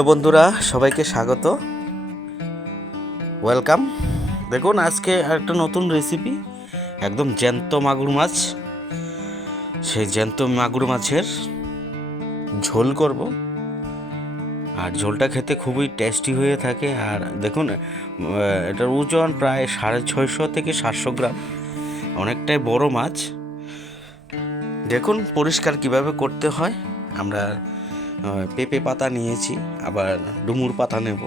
Hello বন্ধুরা, সবাইকে স্বাগত, ওয়েলকাম। দেখুন আজকে একটা নতুন রেসিপি, একদম জ্যান্ত মাগুর মাছ। সেই জ্যান্ত মাগুর মাছের ঝোল করব, আর ঝোলটা খেতে খুবই টেস্টি হয়ে থাকে। আর দেখুন এটার ওজন প্রায় 650 থেকে 700 গ্রাম, অনেকটাই বড় মাছ। দেখুন পরিষ্কার কিভাবে করতে হয়। আমরা পেঁপে পাতা নিয়েছি, আবার ডুমুর পাতা নেব।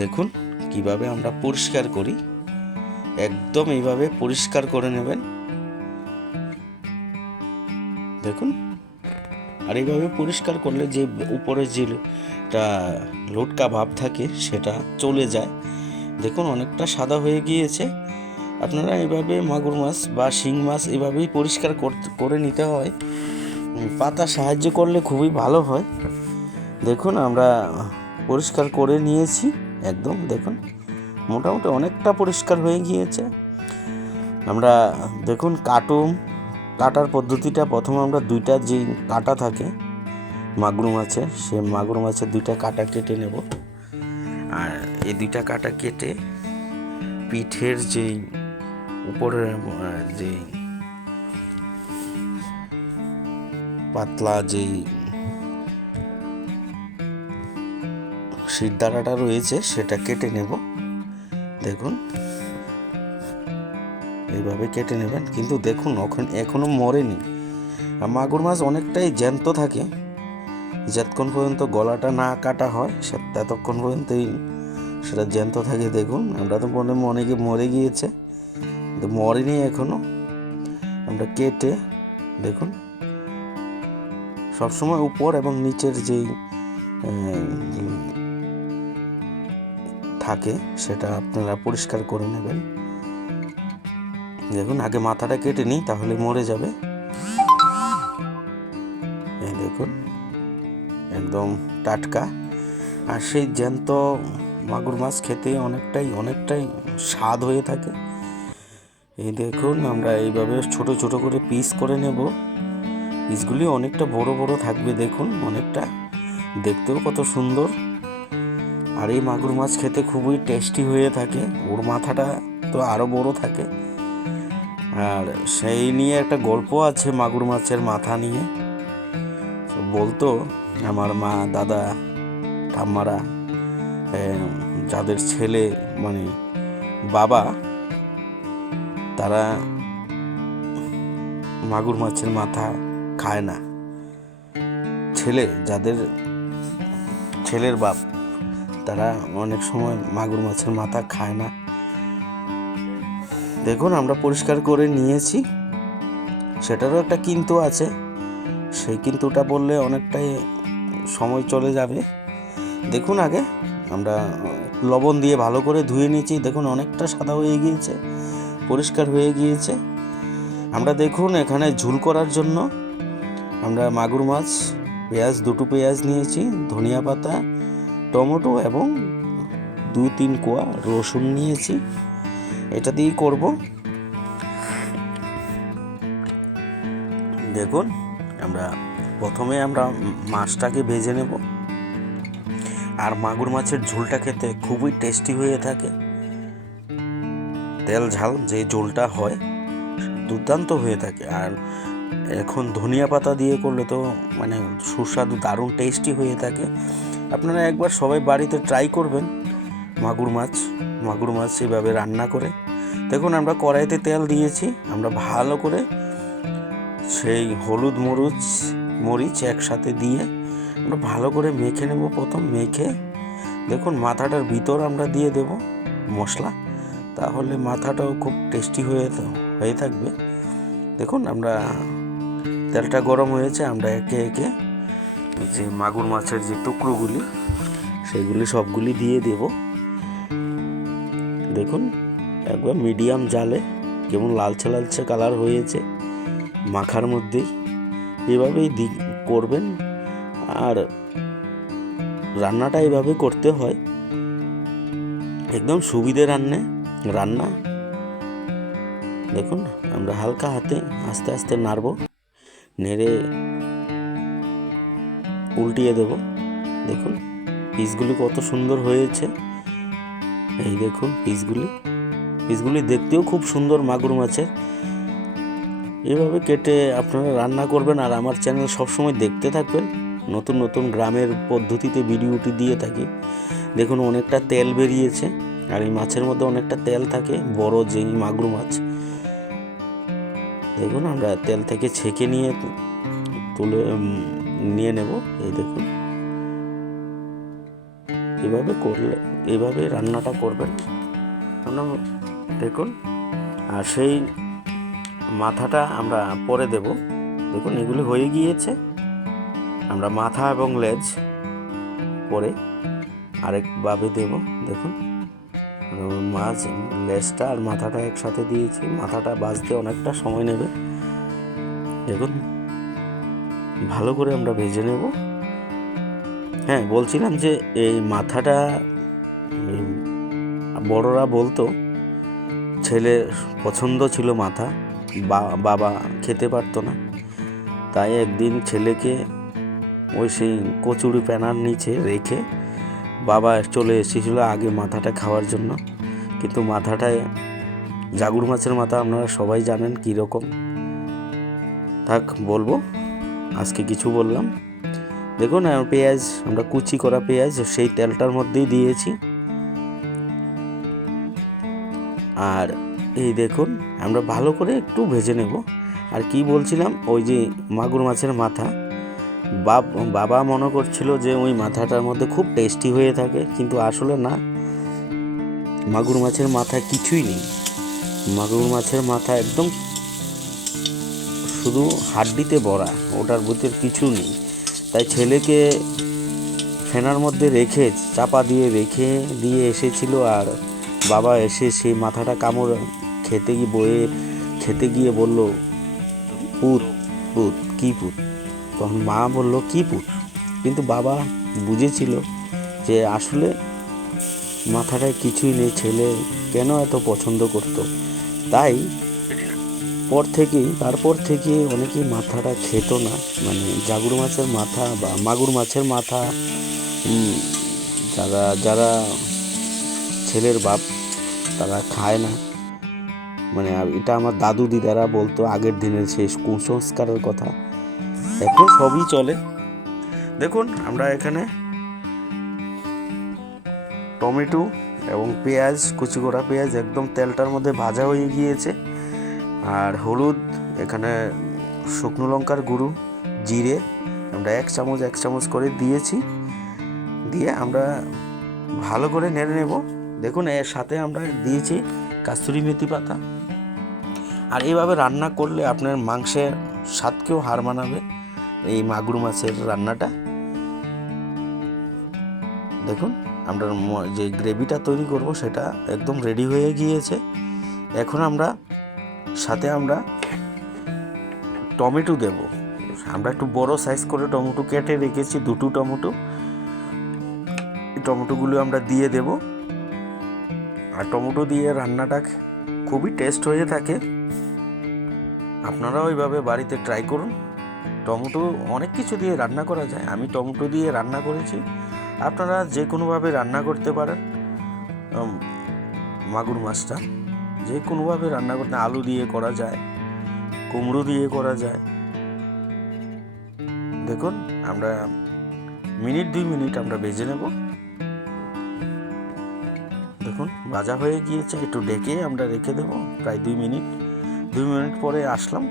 দেখুন কিভাবে আমরা পরিষ্কার করি, একদম এইভাবে পরিষ্কার করে নেবেন। দেখুন, আর এইভাবে পরিষ্কার করলে যে উপরে যেটা লটকা ভাব থাকে সেটা চলে যায়। দেখুন অনেকটা সাদা হয়ে গিয়েছে। আপনারা এইভাবে মাগুর মাছ বা শিং মাছ এভাবেই পরিষ্কার করে নিতে হয়। পাতা সাহায্য করলে খুবই ভালো হয়। দেখুন আমরা পরিষ্কার করে নিয়েছি একদম। দেখুন মোটামুটি অনেকটা পরিষ্কার হয়ে গিয়েছে। আমরা দেখুন কাটার পদ্ধতিটা, প্রথমে আমরা দুইটা যে কাটা থাকে মাগুর মাছে, সে মাগুর মাছের দুইটা কাটা কেটে নেব। আর এই দুইটা কাটা কেটে পিঠের যেই উপরের যে পাতলা যেই শিরদাঁড়াটা রয়েছে সেটা কেটে নেব। দেখুন এইভাবে কেটে নেবেন। কিন্তু দেখুন এখনো মরেনি। মাগুর মাছ অনেকটাই জ্যান্ত থাকে, যতক্ষণ পর্যন্ত গলাটা না কাটা হয় ততক্ষণ পর্যন্তই সেটা জ্যান্ত থাকে। দেখুন আমরা তো অনেকে মরে গিয়েছে, কিন্তু মরেনি এখনো। আমরা কেটে দেখুন সবসময় উপর এবং নিচের যেই থাকে সেটা আপনারা পরিষ্কার করে নেবেন। দেখুন আগে মাথাটা কেটে নিই, তাহলে মরে যাবে। এই দেখুন একদম টাটকা। আর সেই জ্যান্ত মাগুর মাছ খেতে অনেকটাই স্বাদ হয়ে থাকে। এই দেখুন আমরা এইভাবে ছোট ছোট করে পিস করে নেব। পিসগুলি অনেকটা বড় বড় থাকবে। দেখুন অনেকটা, দেখতেও কত সুন্দর। আর এই মাগুর মাছ খেতে খুবই টেস্টি হয়ে থাকে। ওর মাথাটা তো আরও বড় থাকে। আর সেই নিয়ে একটা গল্প আছে মাগুর মাছের মাথা নিয়ে। বলতো আমার মা, দাদা, ঠাম্মারা, যাদের ছেলে মানে বাবা, তারা মাগুর মাছের মাথা খায় না। যাদের ছেলের বাপ, তারা অনেক সময় মাগুর মাছের মাথা খায় না। দেখুন আমরা পরিষ্কার করে নিয়েছি। সেটারও একটা কিন্তু আছে, সেই কিন্তুটা বললে অনেকটাই সময় চলে যাবে। দেখুন আগে আমরা লবণ দিয়ে ভালো করে ধুয়ে নিয়েছি। দেখুন অনেকটা সাদা হয়ে গিয়েছে, পরিষ্কার হয়ে গিয়েছে। আমরা দেখুন এখানে ঝোল করার জন্য আমরা মাগুর মাছ, দুটো পেঁয়াজ নিয়েছি, ধনিয়া পাতা, টমেটো এবং 2-3 কোয়া রসুন নিয়েছি। এটা দিয়েই করব। দেখুন প্রথমে আমরা মাছটাকে ভেজে নেব। আর মাগুর মাছের ঝোলটা খেতে খুবই টেস্টি হয়ে থাকে। তেল ঝাল যে ঝোলটা হয় দুর্দান্ত হয়ে থাকে। আর এখন ধনিয়া পাতা দিয়ে করলে তো মানে সুস্বাদু, দারুণ টেস্টি হয়ে থাকে। আপনারা একবার সবাই বাড়িতে ট্রাই করবেন মাগুর মাছ এইভাবে রান্না করে। দেখুন আমরা কড়াইতে তেল দিয়েছি। আমরা ভালো করে সেই হলুদ মরিচ একসাথে দিয়ে আমরা ভালো করে মেখে নেব। প্রথম মেখে দেখুন মাথাটার ভিতর আমরা দিয়ে দেব মশলা, তাহলে মাথাটাও খুব টেস্টি হয়ে থাকবে। দেখুন আমরা তেলটা গরম হয়েছে, আমরা একে একে যে মাগুর মাছের যে টুকরোগুলি সেগুলি সবগুলি দিয়ে দেব। দেখুন একবার মিডিয়াম জালে কেমন লালচে লালচে কালার হয়েছে মাখার মধ্যেই। এভাবেই করবেন। আর রান্নাটা এভাবে করতে হয়, একদম সুবিধে রান্না। দেখুন আমরা হালকা হাতে আস্তে আস্তে নেড়ে উল্টিয়ে দেব। দেখুন পিসগুলি কত সুন্দর হয়েছে। এই দেখুন পিসগুলি দেখতেও খুব সুন্দর মাগুর মাছের। এভাবে কেটে আপনারা রান্না করবেন আর আমার চ্যানেল সবসময় দেখতে থাকবেন। নতুন নতুন গ্রামের পদ্ধতিতে ভিডিওটি দিয়ে থাকি। দেখুন অনেকটা তেল বেরিয়েছে, আর এই মাছের মধ্যে অনেকটা তেল থাকে, বড় যেই মাগুর মাছ। দেখুন আমরা তেল থেকে ছেঁকে নিয়ে তুলে নিয়ে নেব। এই দেখুন এভাবে রান্নাটা করবেন দেখুন। আর সেই মাথাটা আমরা পরে দেব। দেখুন এগুলি হয়ে গিয়েছে, আমরা মাথা এবং লেজ পরে আরেকভাবে দেব। দেখুন মাছ লেজটা আর মাথাটা একসাথে দিয়েছি, মাথাটা ভাজতে অনেকটা সময় নেবে। দেখুন ভালো করে আমরা ভেজে নেব। হ্যাঁ, বলছিলাম যে এই মাথাটা বড়রা বলতো ছেলের পছন্দ ছিল মাথা, বাবা খেতে পারতো না, তাই একদিন ছেলেকে ওই সেই কচুরি প্যানার নিচে রেখে বাবা চলে এসেছিল আগে মাথাটা খাওয়ার জন্য। কিন্তু মাথাটায় জাগুর মাছের মাথা আপনারা সবাই জানেন কীরকম। থাক বলবো, আজকে কিছু বললাম। দেখুন পেঁয়াজ, আমরা কুচি করা পেঁয়াজ সেই তেলটার মধ্যেই দিয়েছি। আর এই দেখুন আমরা ভালো করে একটু ভেজে নেব। আর কি বলছিলাম, ওই যে মাগুর মাছের মাথা, বাবা মনে করছিল যে ওই মাথাটার মধ্যে খুব টেস্টি হয়ে থাকে, কিন্তু আসলে না, মাগুর মাছের মাথা কিছুই নেই। মাগুর মাছের মাথা একদম শুধু হাড্ডিতে ভরা, ওটার ভিতর কিছু নেই। তাই ছেলেকে ফেনার মধ্যে রেখে চাপা দিয়ে রেখে দিয়ে এসেছিল, আর বাবা এসে সেই মাথাটা কামড় খেতে গিয়ে বলল, পুত পুত কি পুত। তখন মা বলল কি পুত, কিন্তু বাবা বুঝেছিল যে আসলে মাথাটায় কিছুই নেই, ছেলে কেন এত পছন্দ করতো। তাই তারপর থেকে অনেকেই মাথাটা খেত না, মানে জাগুর মাছের মাথা বা মাগুর মাছের মাথা যারা ছেলের বাপ তারা খায় না। মানে এটা আমার দাদু দিদারা বলতো আগের দিনের শেষ কুসংস্কারের কথা, এখন সবই চলে। দেখুন আমরা এখানে টমেটো এবং পেঁয়াজ, কুচি করা পেঁয়াজ একদম তেলটার মধ্যে ভাজা হয়ে গিয়েছে। আর হলুদ, এখানে শুকনো লঙ্কার গুঁড়ো, জিরে আমরা এক চামচ করে দিয়েছি। দিয়ে আমরা ভালো করে নেড়ে নেব। দেখুন এর সাথে আমরা দিয়েছি কাস্তুরি মেথি পাতা। আর এইভাবে রান্না করলে আপনার মাংসের স্বাদকেও হার মানাবে এই মাগুর মাছের রান্নাটা। দেখুন আমরা যে গ্রেভিটা তৈরি করব সেটা একদম রেডি হয়ে গিয়েছে। এখন আমরা সাথে টমেটো দেব। আমরা একটু বড় সাইজ করে টমেটো কেটে রেখেছি, 2টো টমেটোগুলো আমরা দিয়ে দেব। আর টমেটো দিয়ে রান্নাটা খুবই টেস্ট হয়ে থাকে, আপনারাও ওইভাবে বাড়িতে ট্রাই করুন। টমেটো অনেক কিছু দিয়ে রান্না করা যায়, আমি টমেটো দিয়ে রান্না করেছি, আপনারা যে কোনোভাবে রান্না করতে পারেন। মাগুর মাছটা যে কোনোভাবে রান্না করতে, আলু দিয়ে করা যায়, কুমড়ো দিয়ে করা যায়। দেখুন আমরা 2 মিনিট আমরা ভেজে নেব। দেখুন ভাজা হয়ে গিয়েছে, একটু ঢেকে আমরা রেখে দেব প্রায় 2 মিনিট পরে আসলাম।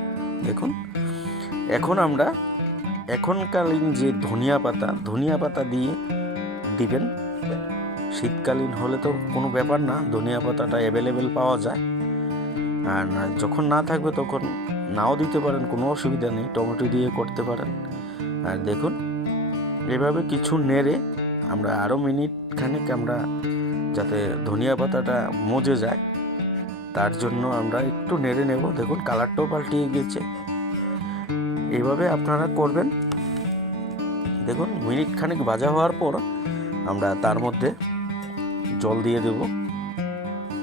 দেখুন এখন আমরা এখনকালীন যে ধনিয়া পাতা দিয়ে দিবেন। শীতকালীন হলে তো কোনো ব্যাপার না, ধনিয়া পাতাটা অ্যাভেলেবেল পাওয়া যায়। আর যখন না থাকবে তখন নাও দিতে পারেন, কোনো অসুবিধা নেই, টমেটো দিয়ে করতে পারেন। আর দেখুন এভাবে কিছু নেড়ে আমরা আরও মিনিট খানিক আমরা যাতে ধনিয়া পাতাটা মজে যায় তার জন্য আমরা একটু নেড়ে নেব। দেখুন কালারটাও পাল্টিয়ে গেছে, এইভাবে আপনারা করবেন। দেখুন মিনিট খানিক ভাজা হওয়ার পর আমরা তার মধ্যে জল দিয়ে দেব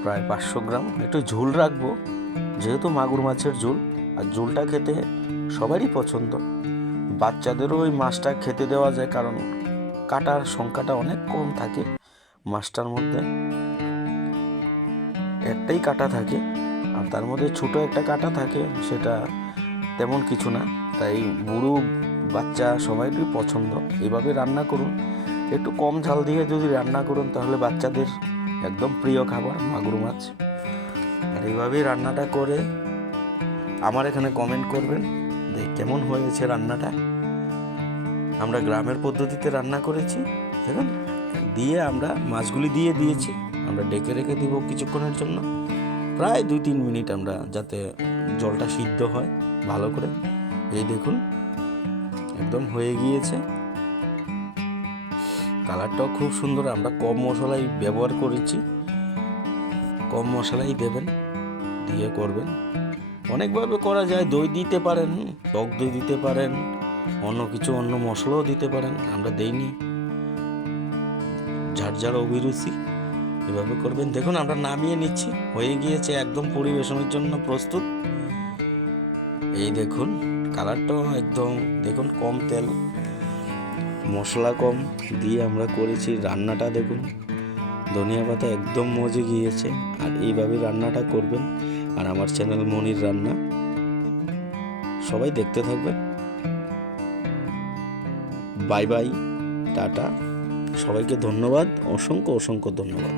প্রায় 500 গ্রাম। একটু ঝোল রাখবো, যেহেতু মাগুর মাছের ঝোল, আর ঝোলটা খেতে সবারই পছন্দ। বাচ্চাদেরও ওই মাছটা খেতে দেওয়া যায়, কারণ কাটার সংখ্যাটা অনেক কম থাকে মাছটার মধ্যে, একটাই কাটা থাকে, আর তার মধ্যে ছোট একটা কাটা থাকে, সেটা তেমন কিছু না। তাই বুড়ো বাচ্চা সবাইরই পছন্দ। এভাবে রান্না করুন, একটু কম ঝাল দিয়ে যদি রান্না করুন তাহলে বাচ্চাদের একদম প্রিয় খাবার মাগুর মাছ। আর এইভাবেই রান্নাটা করে আমার এখানে কমেন্ট করবেন যে কেমন হয়েছে রান্নাটা। আমরা গ্রামের পদ্ধতিতে রান্না করেছি, দেখুন দিয়ে আমরা মাছগুলি দিয়ে দিয়েছি। আমরা ডেকে রেখে দিব কিছুক্ষণের জন্য, প্রায় 2-3 মিনিট, আমরা যাতে জলটা সিদ্ধ হয় ভালো করে। এই দেখুন একদম হয়ে গিয়েছে, কালারটাও খুব সুন্দর। আমরা কম মশলাই ব্যবহার করেছি, কম মশলাই দেবেন, দিয়ে করবেন। অনেকভাবে করা যায়, দই দিতে পারেন, টক দই দিতে পারেন, অন্য কিছু অন্য মশলাও দিতে পারেন, আমরা দেইনি, যার যার অভিরুচি। এভাবে করবেন। দেখুন আমরা নামিয়ে নিচ্ছি, হয়ে গিয়েছে, একদম পরিবেশনের জন্য প্রস্তুত। এই দেখুন কালারটাও একদম, দেখুন কম তেল মশলা কম দিয়ে আমরা করেছি রান্নাটা। দেখুন ধনিয়া পাতা একদম মজে গিয়েছে। আর এইভাবে রান্নাটা করবেন। আর আমার চ্যানেল মনির রান্না সবাই দেখতে থাকবেন। বাই বাই, টাটা, সবাইকে ধন্যবাদ, অসংখ্য অসংখ্য ধন্যবাদ।